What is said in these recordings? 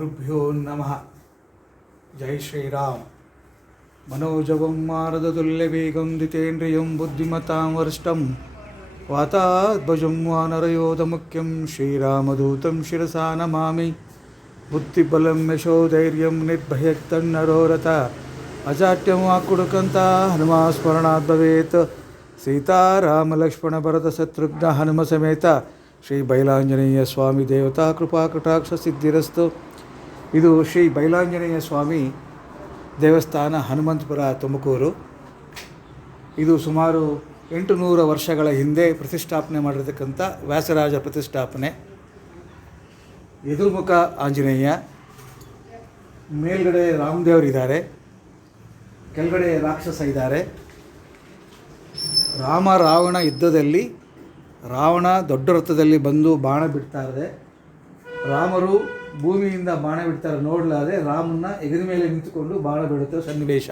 ಗುರುಭ್ಯೋ ನಮಃ. ಜೈ ಶ್ರೀರಾಮ್. ಮನೋಜವಂ ಮಾರುತತುಲ್ಯವೇಗಂ ಜಿತೇಂದ್ರಿಯಂ ಬುದ್ಧಿಮತಾಂ ವರಿಷ್ಠಂ ವಾತಾತ್ಮಜಂ ವಾನರಯೋಧಮುಖ್ಯಂ ಶ್ರೀರಾಮದೂತಂ ಶಿರಸಾ ನಮಾಮಿ. ಬುದ್ಧಿಬಲಂ ಯಶೋಧೈರ್ಯಂ ನಿರ್ಭಯಸ್ತನ್ನರೋರಥ ಅಜಾಟ್ಯಂ ವಾಕ್ಕುಡುಕಂತ ಹನುಮಾಸ್ಮರಣಾತ್ ಭವೇತ್. ಸೀತಾರಾಮಲಕ್ಷ್ಮಣ ಭರತ ಶತ್ರುಘ್ನ ಹನುಮ ಸಮೇತ ಶ್ರೀ ಬೈಲಾಂಜನೇಯ ಸ್ವಾಮಿ ದೇವತಾ ಕೃಪಾ ಕಟಾಕ್ಷ ಸಿದ್ಧಿರಸ್ತು. ಇದು ಶ್ರೀ ಬೈಲಾಂಜನೇಯ ಸ್ವಾಮಿ ದೇವಸ್ಥಾನ, ಹನುಮಂತಪುರ, ತುಮಕೂರು. ಇದು ಸುಮಾರು 800 ವರ್ಷಗಳ ಹಿಂದೆ ಪ್ರತಿಷ್ಠಾಪನೆ ಮಾಡಿರ್ತಕ್ಕಂಥ ವ್ಯಾಸರಾಜ ಪ್ರತಿಷ್ಠಾಪನೆ. ಎದುರುಮುಖ ಆಂಜನೇಯ, ಮೇಲ್ಗಡೆ ರಾಮದೇವರಿದ್ದಾರೆ, ಕೆಳಗಡೆ ರಾಕ್ಷಸ ಇದ್ದಾರೆ. ರಾಮ ರಾವಣ ಯುದ್ಧದಲ್ಲಿ ರಾವಣ ದೊಡ್ಡ ರಥದಲ್ಲಿ ಬಂದು ಬಾಣ ಬಿಡ್ತಾರೆ. ರಾಮರು ಭೂಮಿಯಿಂದ ಬಾಣ ಬಿಡ್ತಾರೆ, ನೋಡಲಾದೆ ರಾಮನ ಎಗದ ಮೇಲೆ ನಿಂತುಕೊಂಡು ಬಾಣ ಬಿಡುತ್ತೆ ಸನ್ನಿವೇಶ.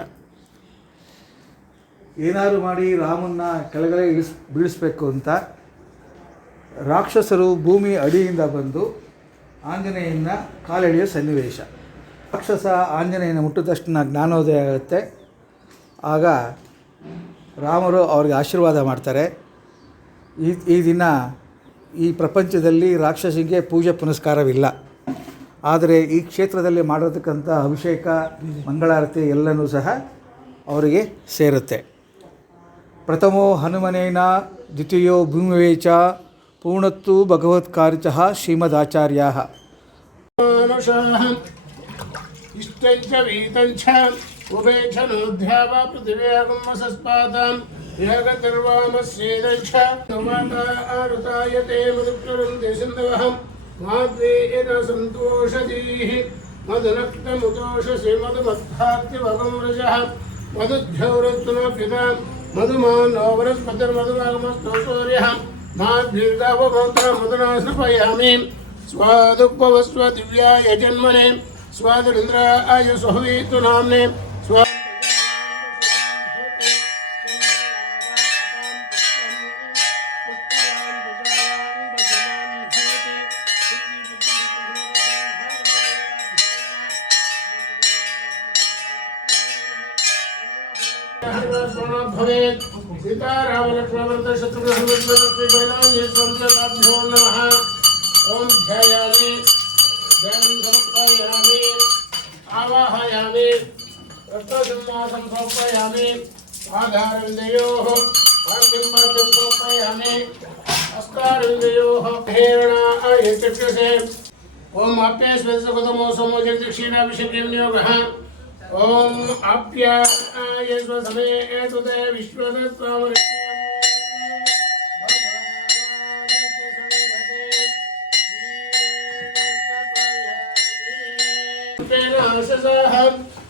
ಏನಾದರೂ ಮಾಡಿ ರಾಮನ್ನ ಕೆಳಗಡೆ ಬೀಳಿಸ್ಬೇಕು ಅಂತ ರಾಕ್ಷಸರು ಭೂಮಿ ಅಡಿಯಿಂದ ಬಂದು ಆಂಜನೇಯನ ಕಾಲೆಳೆಯೋ ಸನ್ನಿವೇಶ. ರಾಕ್ಷಸ ಆಂಜನೇಯನ ಮುಟ್ಟಿದ ತಕ್ಷಣ ಜ್ಞಾನೋದಯ ಆಗುತ್ತೆ. ಆಗ ರಾಮರು ಅವ್ರಿಗೆ ಆಶೀರ್ವಾದ ಮಾಡ್ತಾರೆ. ಈ ದಿನ ಈ ಪ್ರಪಂಚದಲ್ಲಿ ರಾಕ್ಷಸಿಗೆ ಪೂಜೆ ಪುನಸ್ಕಾರವಿಲ್ಲ. ಆದರೆ ಈ ಕ್ಷೇತ್ರದಲ್ಲಿ ಮಾಡಿರ್ತಕ್ಕಂಥ ಅಭಿಷೇಕ, ಮಂಗಳಾರತಿ ಎಲ್ಲನೂ ಸಹ ಅವರಿಗೆ ಸೇರುತ್ತೆ. ಪ್ರಥಮೋ ಹನುಮನೇನ ದ್ವಿತೀಯೋ ಭೂಮಿವೇಚ ಪೂರ್ಣತ್ತು ಭಗವತ್ಕಾರ್ಯತಃ ಶ್ರೀಮದಾಚಾರ್ಯಾಃ. ಇಷ್ಟಂಚ ವೀತಂಚ ಉಭಯಚನೋಧ್ಯಾವ ಪೃಥಿವ್ಯಾಗಮಸಸ್ಪಾತಾಂ ಯಾಗತರ್ವಾಮಸ್ಯೇದಂಚ ಆರುತಾಯತೆ ಮಧುಕ್ಷರಂ ದೇಶಂದವಹಂ ಮಾದ್ವೇನ ಸಂತೋಷದೀಃ ಮಧುನಕ್ತಮುತೋಷಸಿ ಮಧುಮತ್ಥಾರ್ತಿವಗಂ ರಜಃ ಮಧುಧ್ಯೌರತ್ನ ಪಿತಾ ಮಧುಮಾನ್ನೋ ವನಸ್ಪತಿರ್ಮಧುವಾಗಮಸ್ತೋರ್ಯಃ ಮಾದ್ಭೀರ್ಗಾವಮಂತ್ರ ಮಧುನಾಶ್ರಪಯಾಮಿ ಸ್ವಾದುಪವಸ್ವ ದಿವ್ಯಾಯ ಜನ್ಮನೆ ಸ್ವಾದರಿಂದ್ರಾಯ ಸುಹವೀತು ನಾಮ್ನೆ ಸ್ವ सीतारामलक्ष्मण शत्रुघ्न हनुमत बलराम स्वामी नमः. ओम ध्यायामि ध्यानं समर्पयामि आवाहयामि रत्नसिंहासनं समर्पयामि आधारविन्दयोः वाक्यं समर्पयामि हस्तारविन्दयोः प्रेरणाय चक्षुषे. ओम आप्यास्वेदसगतमो सोमो जगदक्षीणाभिषेकं नियोगः. ओम आप्याय स्वसमे एतुते विश्वदत्वामृत्यं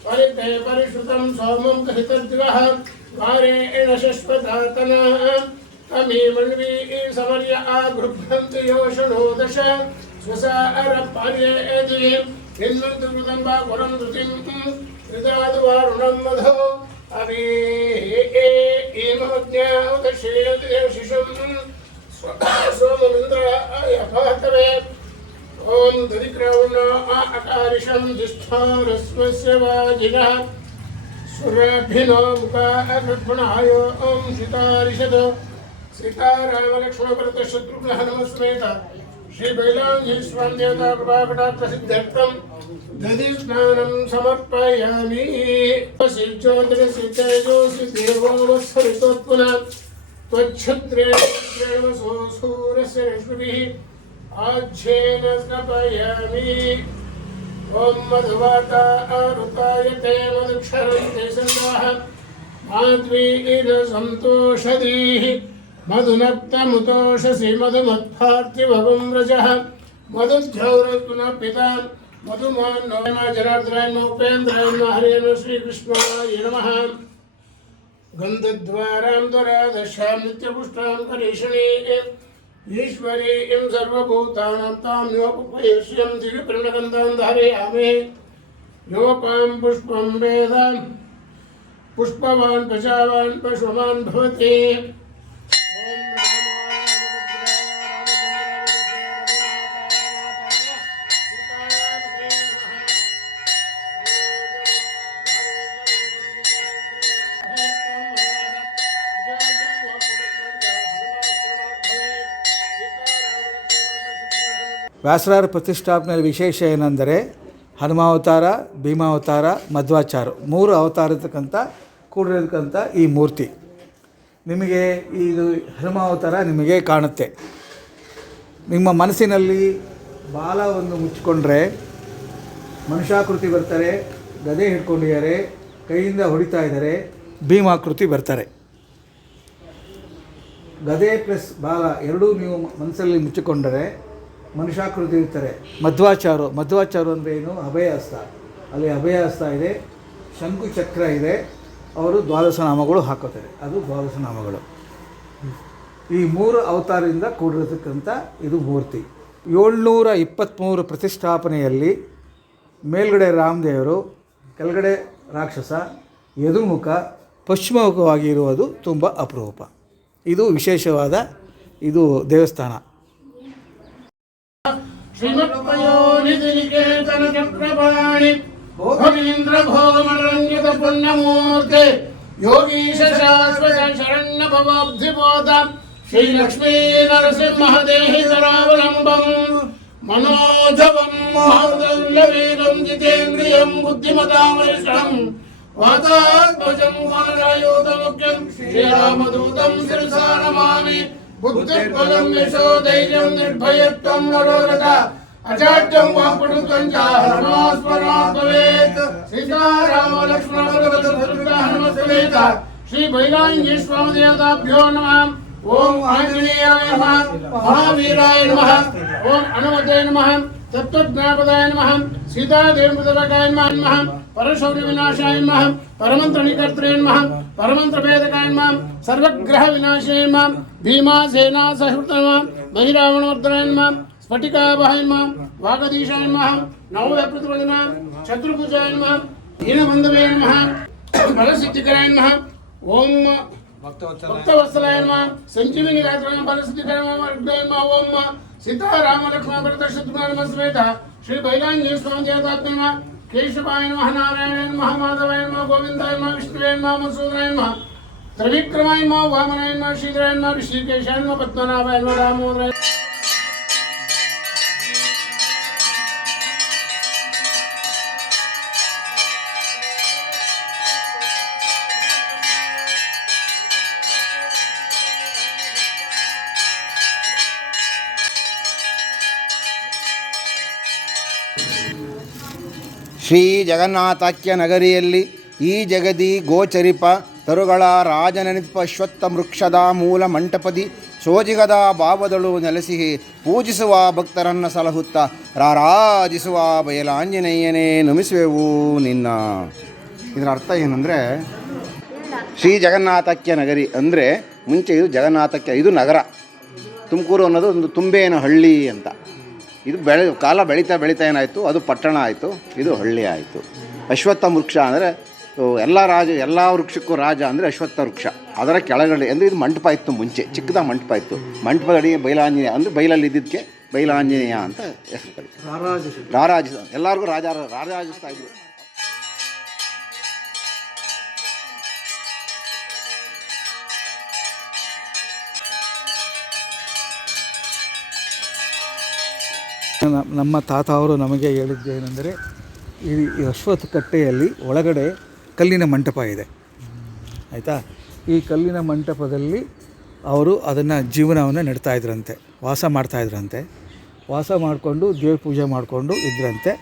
परिते परिश्रुतं सोमं कहितद्वः वारेण शश्वतातनः तमीमण्वी समर्य आगृभ्रन्ति योषणो दश स्वसारपार्येति हिन्वन्तु वरं धृतिं ऋताद्वारुणं मधो अभी शिशुं सोममिन्द्राय पातवे. ओम दधिक्रावण आकारिशं दुष्ठारस्वस्य वाजिनः सुराभिनो मुखाग्रपणाय ओम सीतारिषद. सीतारामलक्ष्मण भरत शत्रुघ्न हनुम समेत श्री बैलांजनेय स्वामी देवता कृपा कटाक्ष सिद्ध्यर्थं दधि स्नानं समर्पयामि. सिद्धोन्द्र सिद्धेजो सिद्धेवो वत्सरितोत्पुनः त्वच्छुद्रेण सूरस्य रश्मिभिः आच्छेन स्नपयामि. ओम मधुवाता आरुतायते मधुक्षरं देशंदवः माध्वीन संतोषदीः मधुनक्तमुतोषसि मधुमत्थार्तिभवं रजः मधुध्यौरत्न पिता मधुमान्नो जनार्दनाय नोपेन्द्राय हरेण श्रीकृष्णाय नमः. गन्धद्वारां द्वारादशां नित्यपुष्टां करेषणे ईश्वरीं सर्वभूतानां तां योपयस्यं दिव्यप्रणगन्धां धारयामि. योपां पुष्पं वेद पुष्पवान् प्रजावान् पशुमान् भवति. ओम ವ್ಯಾಸರಾಯರ ಪ್ರತಿಷ್ಠಾಪನೆಯಲ್ಲಿ ವಿಶೇಷ ಏನೆಂದರೆ ಹನುಮಾವತಾರ, ಭೀಮಾವತಾರ, ಮಧ್ವಾಚಾರ 3 ಅವತಾರ ಇರ್ತಕ್ಕಂಥ ಕೂಡಿರತಕ್ಕಂಥ ಈ ಮೂರ್ತಿ. ನಿಮಗೆ ಇದು ಹನುಮಾವತಾರ ನಿಮಗೆ ಕಾಣುತ್ತೆ. ನಿಮ್ಮ ಮನಸ್ಸಿನಲ್ಲಿ ಬಾಲವನ್ನು ಮುಚ್ಚಿಕೊಂಡ್ರೆ ಮನುಷ್ಯಾಕೃತಿ ಬರ್ತಾರೆ, ಗದೆ ಹಿಡ್ಕೊಂಡಿದ್ದಾರೆ, ಕೈಯಿಂದ ಹೊಡಿತಾ ಇದ್ದಾರೆ, ಭೀಮಾಕೃತಿ ಬರ್ತಾರೆ. ಗದೆ ಪ್ಲಸ್ ಬಾಲ ಎರಡೂ ನೀವು ಮನಸ್ಸಲ್ಲಿ ಮುಚ್ಚಿಕೊಂಡರೆ ಮನುಷ್ಯಾಕೃತಿ ಇರ್ತಾರೆ. ಮಧ್ವಾಚಾರ ಅಂದರೆ ಏನು? ಅಭಯಹಸ್ತ. ಅಲ್ಲಿ ಅಭಯಹಸ್ತ ಇದೆ, ಶಂಕು ಚಕ್ರ ಇದೆ. ಅವರು 12 ನಾಮಗಳು ಹಾಕೋತಾರೆ. ಅದು 12 ನಾಮಗಳು. ಈ 3 ಅವತಾರದಿಂದ ಕೂಡಿರತಕ್ಕಂಥ ಇದು ಮೂರ್ತಿ. 723 ಪ್ರತಿಷ್ಠಾಪನೆಯಲ್ಲಿ ಮೇಲ್ಗಡೆ ರಾಮದೇವರು, ಕೆಳಗಡೆ ರಾಕ್ಷಸ, ಎದುರುಮುಖ, ಪಶ್ಚಿಮಮುಖವಾಗಿ ಇರುವುದು ತುಂಬ ಅಪರೂಪ. ಇದು ವಿಶೇಷವಾದ ಇದು ದೇವಸ್ಥಾನ. ಶ್ರೀಮತ್ಪಯೋನಿಧಿನಿಕೇತನ ಚಕ್ರಪಾಣಿ ಭವೀಂದ್ರ ಭೋಗಮರಂಜಿತ ಪುಣ್ಯಮೂರ್ತಿ ಯೋಗೀಶ ಶಾಶ್ವತ ಶರಣ್ಯ ಭವಾಬ್ಧಿಬೋಧ ಶ್ರೀ ಲಕ್ಷ್ಮೀ ನರಸಿಂಹ ದೇಹಿ ಕರಾವಲಂಬಂ ಮನೋಜವಂ ಮಹೌದಲ್ಯವೇಗಂ ಜಿತೇಂದ್ರಿಯಂ ಬುದ್ಧಿಮತಾಂ ವರಿಷ್ಠಂ ವಾತಾತ್ಮಜಂ ವಾನರಾಯೋಧಮುಖ್ಯಂ ಶ್ರೀರಾಮದೂತಂ ಶಿರಸಾ ನಮಾಮಿ ಬುದ್ಧಿರ್ಬಲಂ ಯಶೋ ಧೈರ್ಯಂ ನಿರ್ಭಯತ್ವಂ ನರೋರಥ ಅಜಾಡ್ಯಂ ವಾಕ್ಪಟುತ್ವಂ ಚ ಹನುಮಾಸ್ಮರಣಾತ್ ಭವೇತ್. ಸೀತಾರಾಮ ಲಕ್ಷ್ಮಣ ಭರತ ಹನುಮಸ್ತಮೇತ ಶ್ರೀ ಬೈರಾಂಗಿ ಸ್ವಾಮಿ ದೇವತಾಭ್ಯೋ ನಮಃ. ಓಂ ಆಂಜನೇಯಾಯ ನಮಃ, ಮಹಾವೀರಾಯ ನಮಃ, ಓಂ ಹನುಮತೆ ನಮಃ, ತತ್ವಜ್ಞಾಪದಾಯ ನಮಃ, ಸೀತಾದೇವಪುತ್ರಕಾಯ ನಮಃ, ಪರಶೌರ್ಯ ವಿನಾಶಾಯ ನಮಃ, ಪರಮಂತ್ರ ನಿಕರ್ತೃ ನಮಃ, ಪರಮಂತ್ರ ಭೇದಕಾಯ ನಮಃ, ಸರ್ವಗ್ರಹ ವಿನಾಶಾಯ ನಮಃ, ಭೀಮಾ ಸೇನಾ ಸಹೃತ ನಮಃ, ಮಹಿರಾವಣೋತ್ತರಾಯ ನಮಃ, ಸ್ಫಟಿಕಾಭಾಯ ನಮಃ, ವಾಗದೀಶಾಯ ನಮಃ, ನವವ್ಯಪೃತವೇ ನಮಃ, ಶತ್ರುಭುಜಾಯ ನಮಃ, ದೀನಬಂಧವೇ ನಮಃ, ಬಲಸಿದ್ಧಿಕರಾಯ ನಮಃ, ಓಂ ಭಕ್ತವತ್ಸಲಾಯ ನಮಃ, ಸಂಜೀವಿನಿ ಗಾತ್ರಾಯ ಬಲಸಿದ್ಧಿಕರಾಯ ನಮಃ, ಓಂ ಸೀತಾರಾಮ ಲಕ್ಷ್ಮಣ ಭರತ ಶತ್ರುಘ್ನ ಸಮೇತ ಶ್ರೀ ಬೈರಾಂಜನೇಯ ಸ್ವಾಮಿ ದೇವತಾಭ್ಯೋ ನಮಃ. ಕೇಶವಾಯ ನಮಃ, ನಾರಾಯಣಾಯ ನಮಃ, ಮಾಧವಾಯ ನಮಃ, ಗೋವಿಂದಾಯ ನಮಃ, ವಿಷ್ಣುವೇ ನಮಃ, ಮಧುಸೂದನಾಯ ನಮಃ, ತ್ರಿವಿಕ್ರಮಾಯ ನಮಃ, ವಾಮನಾಯ ನಮಃ, ಶ್ರೀಧರಾಯ ನಮಃ, ಋಷಿಕೇಶಾಯ ನಮಃ, ಪದ್ಮನಾಭಾಯ ನಮಃ, ದಾಮೋದರಾಯ. ಶ್ರೀ ಜಗನ್ನಾಥಾಖ್ಯ ನಗರಿಯಲ್ಲಿ ಈ ಜಗದಿ ಗೋಚರಿಪ ತರುಗಳ ರಾಜನನಿತ್ಪ ಅಶ್ವತ್ಥ ವೃಕ್ಷದ ಮೂಲ ಮಂಟಪದಿ ಸೋಜಿಗದ ಭಾವದಳು ನೆಲೆಸಿ ಪೂಜಿಸುವ ಭಕ್ತರನ್ನು ಸಲಹುತ್ತ ರಾರಾಜಿಸುವ ಬಯಲಾಂಜನೇಯನೇ ನಮಿಸುವೆವು ನಿನ್ನ. ಇದರ ಅರ್ಥ ಏನಂದರೆ ಶ್ರೀ ಜಗನ್ನಾಥಾಖ್ಯ ನಗರಿ ಅಂದರೆ ಮುಂಚೆ ಇದು ಜಗನ್ನಾಥಾಖ್ಯ, ಇದು ನಗರ. ತುಮಕೂರು ಅನ್ನೋದು ಒಂದು ತುಂಬೇನ ಹಳ್ಳಿ ಅಂತ. ಇದು ಕಾಲ ಬೆಳೀತಾ ಏನಾಯಿತು, ಅದು ಪಟ್ಟಣ ಆಯಿತು, ಇದು ಹಳ್ಳಿ ಆಯಿತು. ಅಶ್ವತ್ಥ ವೃಕ್ಷ ಅಂದರೆ ಎಲ್ಲ ವೃಕ್ಷಕ್ಕೂ ರಾಜ ಅಂದರೆ ಅಶ್ವತ್ಥ ವೃಕ್ಷ. ಅದರ ಕೆಳಗಡೆ ಅಂದರೆ ಇದು ಮಂಟಪ ಇತ್ತು, ಮುಂಚೆ ಚಿಕ್ಕದ ಮಂಟಪ ಇತ್ತು. ಮಂಟಪದಡಿ ಬೈಲಾಂಜನೇಯ ಅಂದರೆ ಬೈಲಲ್ಲಿ ಇದ್ದಿದ್ದಕ್ಕೆ ಬೈಲಾಂಜನೇಯ ಅಂತ ಹೆಸರು ಕರೀತಾರೆ. ಎಲ್ಲರಿಗೂ ರಾರಾಜಿಸ್ತಾ ಇದ್ರು. ನಮ್ಮ ತಾತ ಅವರು ನಮಗೆ ಹೇಳಿದ್ದೇನೆಂದರೆ ಈ ಅಶ್ವತ್ಥ ಕಟ್ಟೆಯಲ್ಲಿ ಒಳಗಡೆ ಕಲ್ಲಿನ ಮಂಟಪ ಇದೆ, ಆಯಿತಾ. ಈ ಕಲ್ಲಿನ ಮಂಟಪದಲ್ಲಿ ಅವರು ಅದನ್ನು ಜೀವನವನ್ನು ನೆಡ್ತಾಯಿದ್ರಂತೆ, ವಾಸ ಮಾಡ್ತಾಯಿದ್ರಂತೆ. ವಾಸ ಮಾಡಿಕೊಂಡು ದೇವ್ರ ಪೂಜೆ ಮಾಡಿಕೊಂಡು ಇದ್ರಂತೆ.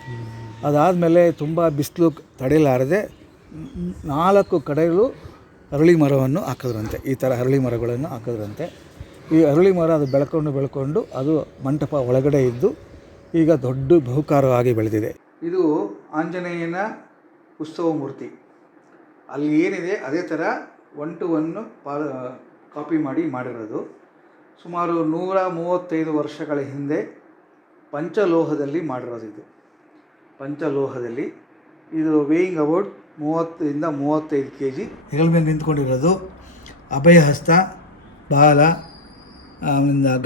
ಅದಾದಮೇಲೆ ತುಂಬ ಬಿಸಿಲು ತಡೆಯಲಾರದೆ 4 ಕಡೆಗಳು ಅರಳಿ ಮರವನ್ನು ಹಾಕಿದ್ರಂತೆ. ಈ ಥರ ಅರಳಿ ಮರಗಳನ್ನು ಹಾಕಿದ್ರಂತೆ. ಈ ಅರಳಿ ಮರ ಅದು ಬೆಳ್ಕೊಂಡು ಅದು ಮಂಟಪ ಒಳಗಡೆ ಇದ್ದು ಈಗ ದೊಡ್ಡ ಬಹುಕಾರವಾಗಿ ಬೆಳೆದಿದೆ. ಇದು ಆಂಜನೇಯನ ಉತ್ಸವ ಮೂರ್ತಿ. ಅಲ್ಲಿ ಏನಿದೆ ಅದೇ ಥರ 1 to 1 ಕಾಪಿ ಮಾಡಿರೋದು. ಸುಮಾರು 135 ವರ್ಷಗಳ ಹಿಂದೆ ಪಂಚಲೋಹದಲ್ಲಿ ಮಾಡಿರೋದು. ಇದು ಪಂಚಲೋಹದಲ್ಲಿ ಇದು ವೇಯಿಂಗ್ ಅಬೌಟ್ 30 to 35 kg. ಹೆಗಲ ಮೇಲೆ ನಿಂತ್ಕೊಂಡಿರೋದು. ಅಭಯಹಸ್ತ, ಬಾಲ,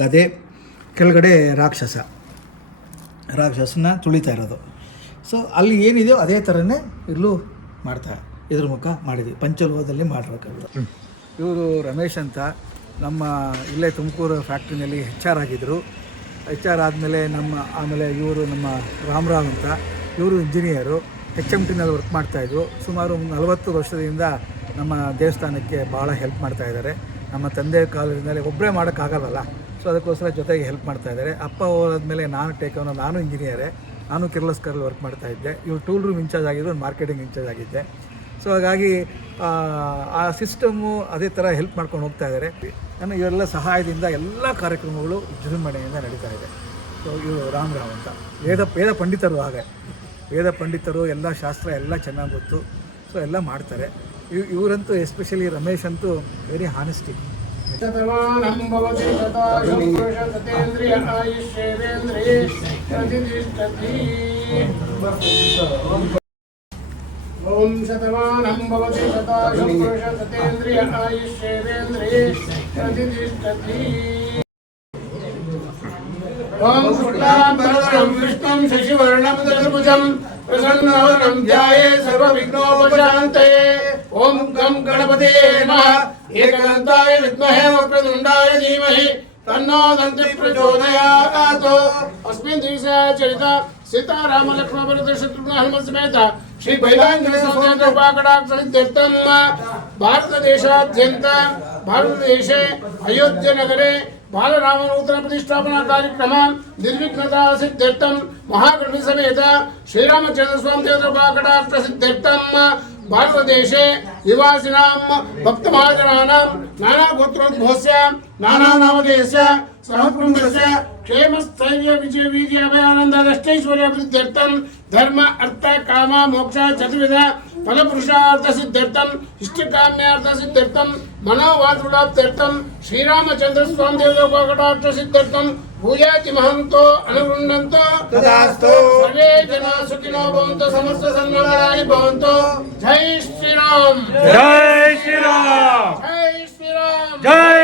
ಗದೆ, ಕೆಳಗಡೆ ರಾಕ್ಷಸನ ತುಳಿತಾ ಇರೋದು. ಸೊ ಅಲ್ಲಿ ಏನಿದೆಯೋ ಅದೇ ಥರನೇ ಇಲ್ಲೂ ಇದ್ರ ಮುಖ ಮಾಡಿದ್ವಿ. ಪಂಚಲೋಹದಲ್ಲಿ ಮಾಡಿರೋದು. ಇವರು ರಮೇಶ್ ಅಂತ ನಮ್ಮ ಇಲ್ಲೇ ತುಮಕೂರು ಫ್ಯಾಕ್ಟ್ರಿನಲ್ಲಿ HR ಆಗಿದ್ದರು. HR ಆದಮೇಲೆ ಆಮೇಲೆ ಇವರು ನಮ್ಮ ರಾಮರಾವ್ ಅಂತ, ಇವರು ಇಂಜಿನಿಯರು, HMTನಲ್ಲಿ ವರ್ಕ್ ಮಾಡ್ತಾಯಿದ್ರು. ಸುಮಾರು 40 ವರ್ಷದಿಂದ ನಮ್ಮ ದೇವಸ್ಥಾನಕ್ಕೆ ಭಾಳ ಹೆಲ್ಪ್ ಮಾಡ್ತಾಯಿದ್ದಾರೆ. ನಮ್ಮ ತಂದೆ ಕಾಲದಿಂದಲೇ ಒಬ್ಬರೇ ಮಾಡೋಕ್ಕಾಗಲ್ಲ, ಸೊ ಅದಕ್ಕೋಸ್ಕರ ಜೊತೆಗೆ ಹೆಲ್ಪ್ ಮಾಡ್ತಾಯಿದ್ದಾರೆ. ಅಪ್ಪ ಹೋದ್ಮೇಲೆ ನಾನು ಇಂಜಿನಿಯರೇ, ನಾನು ಕಿರ್ಲಸ್ಕರಲ್ಲಿ ವರ್ಕ್ ಮಾಡ್ತಾಯಿದ್ದೆ. ಇವರು ಟೂಲ್ ರೂಮ್ ಇನ್ಚಾರ್ಜ್ ಆಗಿದ್ದು, ಮಾರ್ಕೆಟಿಂಗ್ ಇನ್ಚಾರ್ಜ್ ಆಗಿದ್ದೆ. ಸೊ ಹಾಗಾಗಿ ಆ ಸಿಸ್ಟಮ್ಮು ಅದೇ ಥರ ಹೆಲ್ಪ್ ಮಾಡ್ಕೊಂಡು ಹೋಗ್ತಾ ಇದ್ದಾರೆ. ನಾನು ಇವರೆಲ್ಲ ಸಹಾಯದಿಂದ ಎಲ್ಲ ಕಾರ್ಯಕ್ರಮಗಳು ವಿಜೃಂಭಣೆಯಿಂದ ನಡೀತಾ ಇದೆ. ಸೊ ಇವರು ರಾಮರಾವ್ ಅಂತ ವೇದ ಪಂಡಿತರು, ಹಾಗೆ ವೇದ ಪಂಡಿತರು, ಎಲ್ಲ ಶಾಸ್ತ್ರ ಎಲ್ಲ ಚೆನ್ನಾಗಿ ಗೊತ್ತು. ಸೊ ಎಲ್ಲ ಮಾಡ್ತಾರೆ. ಇವರಂತೂ ಎಸ್ಪೆಷಲಿ ರಮೇಶ್ ಅಂತೂ ವೆರಿ ಹಾನೆಸ್ಟಿ. ಶತಮಾನಂ ಭವತಿ ಶತಾಯು ಪುರುಷ ಸತೇಂದ್ರಿಯ ಆಯುಷ್ಯೇಂದ್ರಿಯೇ ಪ್ರತಿಷ್ಠತಿ. ಓಂ ಶತಮಾನಂ ಭವತಿ ಶತಾಯು ಪುರುಷ ಸತೇಂದ್ರಿಯ ಆಯುಷ್ಯೇಂದ್ರಿಯೇ ಪ್ರತಿಷ್ಠತಿ. ಓಂ ಶುಕ್ಲಾಂಬರಧರಂ ವಿಷ್ಣುಂ ಶಶಿವರ್ಣಂ ಚತುರ್ಭುಜಂ ಪ್ರಸನ್ನವದನಂ ಧ್ಯಾಯೇತ್ ಸರ್ವವಿಘ್ನೋಪಶಾಂತಯೇ. ಓಂ ಗಂ ಗಣಪತಯೇ ನಮಃ. ಏಕದಂತಾಯ ವಿದ್ಮಹೇ ವಕ್ರತುಂಡಾಯ ಧೀಮಹಿ ತನ್ನೋ ದಂತಿ ಪ್ರಚೋದಯಾತ್. ಅಸ್ಮಿನ್ ದಿವಸೇ ಚರಿತ ಸೀತಾರಾಮ ಲಕ್ಷ್ಮಣ ಭರತ ಶತ್ರುಘ್ನ ಹನುಮತ್ ಸಮೇತ ಶ್ರೀ ಬೈಲಾಂಜನೇಯ ಸ್ವಾಮಿ ಕೃಪಾಕಟಾಕ್ಷ ಸಿದ್ಧ್ಯರ್ಥಂ ಭಾರತದೇಶಾದ್ಯಂತ ಭಾರತದೇಶे अयोध्यानगरे बालरामनूतन प्रतिष्ठापना कार्यक्रम निर्विघ्नता सिद्ध्यर्थं महागणपति समेत श्रीरामचंद्र स्वामी देवकटाक्ष सिद्ध्यर्थं भारतदेशे निवासिनां भक्तमहाजनानां नाना गोत्रोद्भवस्य नाना नामधेयस्य सहकुटुम्बस्य क्षेमस्थैर्य विजय वीर्य अभयानंदाष्टैश्वर्य वृद्ध्यर्थं धर्म अर्थ काम मोक्ष चतुर्विध फल पुरुषार्थ सिद्ध्यर्थं इष्टकाम्यार्थ सिद्ध्यर्थं मनोवादृढाप्त्यर्थं श्रीरामचंद्र स्वामी देवकटाक्ष सिद्ध्यर्थं भूयाति महंतो अनुगृह्णन्तो तदास्तु सर्वे जना सुखिनो भवन्तु समस्त सन्मंगलानि भवन्तु। जय श्री राम, जय श्री राम, जय श्री राम, जय